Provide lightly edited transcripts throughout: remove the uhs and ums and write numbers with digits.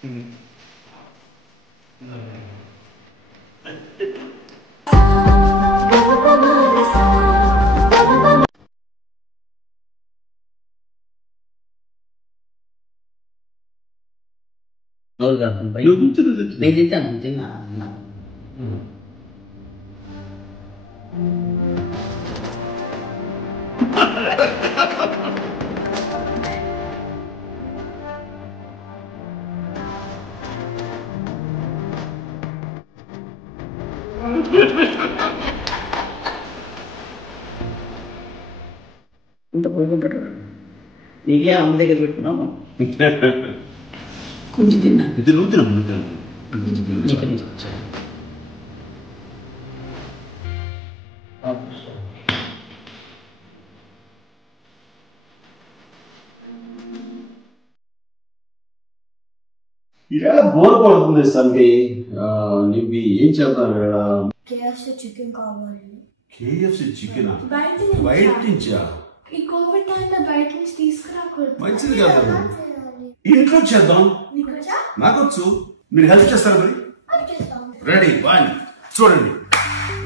ఇంత పోగొట్టారు నీకే అమ్మ దగ్గర పెట్టుకున్నాము కొంచెం తిన్నా ఇది నువ్వు తినము ఇలా బోర్ పడుతుంది సండే నీకు ఏం చేద్దాం కేఎఫ్సి చికెన్ కావాలి. కేఎఫ్సి చికెన్ బయట నుంచా? ఈ కోవిడ్ టైంలో బయట నుంచి తీసుకురాకూడదు. మంచిది కాదు, ఇంట్లో చేద్దాం. నాకొచ్చు, మీరు హెల్ప్ చేస్తారా? మరి రెడీ వన్. చూడండి,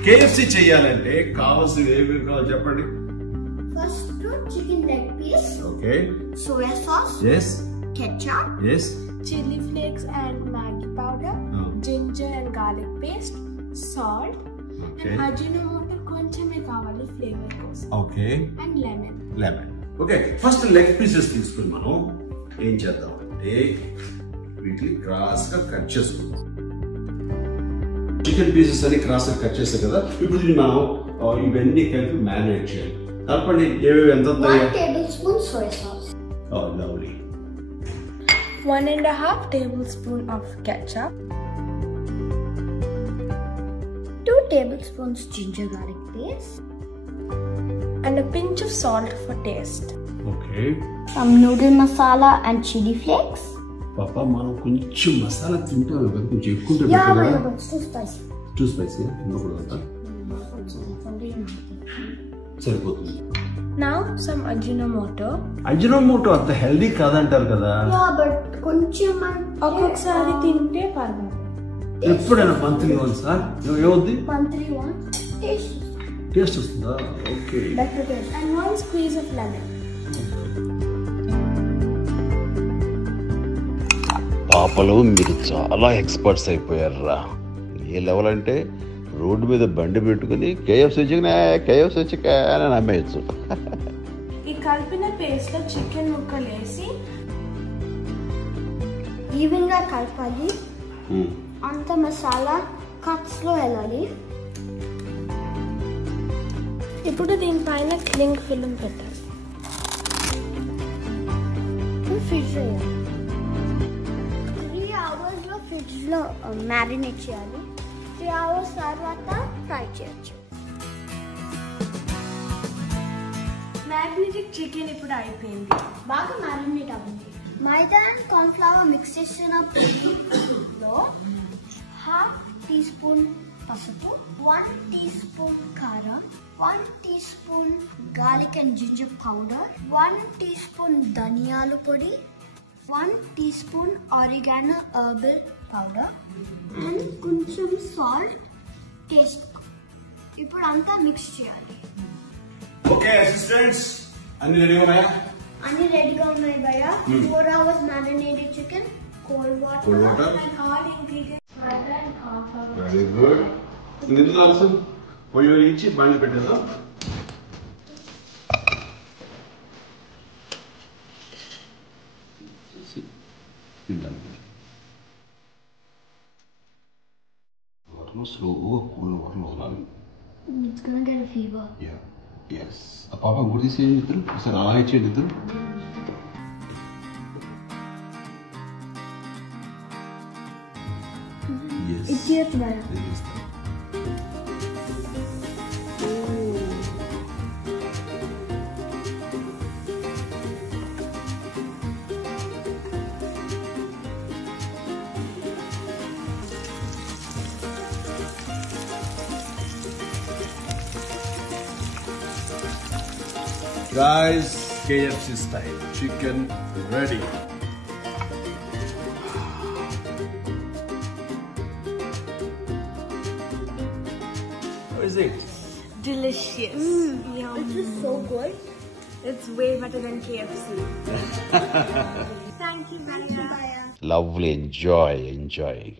కేఎఫ్సి చెయ్యాలంటే కావాల్సిన ఏమేమి కావాలి చెప్పండి. First chicken leg piece, okay, soya sauce, yes, ketchup, yes, chili flakes and Maggi powder, ginger and garlic paste, salt, and ajinomoto కొంచెమే కావాలి ఫ్లేవర్ కోసం. Okay, and lemon. Okay, first leg pieces తీసుకుని మనం ఏం చేద్దాం అంటే వీటిని క్రాస్ గా కట్ చేసుకుందాం. చికెన్ పీసెస్ అని క్రాస్ గా కట్ చేస్తాం కదా. ఇప్పుడు దీన్ని మనం ఇవన్నీ కలిపి మ్యారినేట్ చేయాలి. తప్పండి, ఏవేవి ఎంత 1 tablespoon soy sauce. Oh, lovely. 1.5 tablespoon of ketchup. 2 tablespoons ginger garlic paste. And a pinch of salt for taste. Okay. Some noodle masala and chili flakes. Papa, మనం కొంచెం మసాలా తింటాం కదా, కొంచెం ఎక్కువ ఉంటుంది. Yeah, but it's too spicy. Too spicy? తినకూడదు. సరిపోతుంది. Now some ajinomoto. Ajinomoto అంత హెల్దీ కాదంటారు కదా. Yeah, but కొంచెం ఒక్కొక్కసారి తింటే పర్వాలేదు. ఎప్పుడైనా మంత్లీ వన్స్ ఏమవుద్ది? మంత్లీ వన్స్ టేస్ట్ వస్తుందా? Okay. Better taste. And 1 squeeze of lemon. పాపలు మీరు చాలా ఎక్స్పర్ట్స్ అయిపోయారా. ఏ లెవెల్ అంటే రోడ్డు మీద బండి పెట్టుకుని కేఎఫ్సి చికెన్ అని నమ్మేయచ్చు. ఈ కలిపిన పేస్ట్ లో చికెన్ ముక్కలు వేసి ఈవెన్ గా కలపాలి. అంత మసాలా కట్స్ లో వెళ్ళాలి. ఇప్పుడు దీనిపైన క్లింగ్ ఫిల్మ్ పెట్టాలి. ఫ్రిడ్జ్ 3 hours లో ఫ్రిడ్జ్ లో మ్యారినేట్ చేయాలి. 3 hours తర్వాత ఫ్రై చేయొచ్చు. మ్యారినేటెడ్ చికెన్ ఇప్పుడు అయిపోయింది. బాగా మ్యారినేట్ అవ్వండి. మైదా అండ్ కార్న్ ఫ్లవర్ మిక్స్ చేసిన లో 1/2 teaspoon పసుపు, 1 teaspoon కారం, 1 teaspoon garlic and ginger powder, 1 teaspoon ధనియాల పొడి, 1 teaspoon oregano herbal powder, and కొంచెం సాల్ట్ టేస్ట్. ఇప్పుడు అంతా మిక్స్ చేయాలి. ఓకే అసిస్టెంట్స్, అన్ని రెడీగా ఉన్నాయా? అన్ని రెడీగా ఉన్నాయి భయ్యా. 4 hours marinated chicken, cold water and all ingredients. Very good. ఎందుకు ఆల్సో పొయ్యి ఇచ్చి బండి పెట్టేద్దాం. స్లో కూల్ వాటర్లో వదలాలి. It's gonna get a fever. Yeah. Yes. ఆ పాప గుడి తీసి ఇద్దరు ఒకసారి అలా ఇచ్చేయండి ఇద్దరు. Yes. Idiot భయ్యా. Guys, KFC style chicken ready. is it? Delicious. Yum. This is so good. It's way better than KFC. Thank you, Maya. Lovely. Enjoy.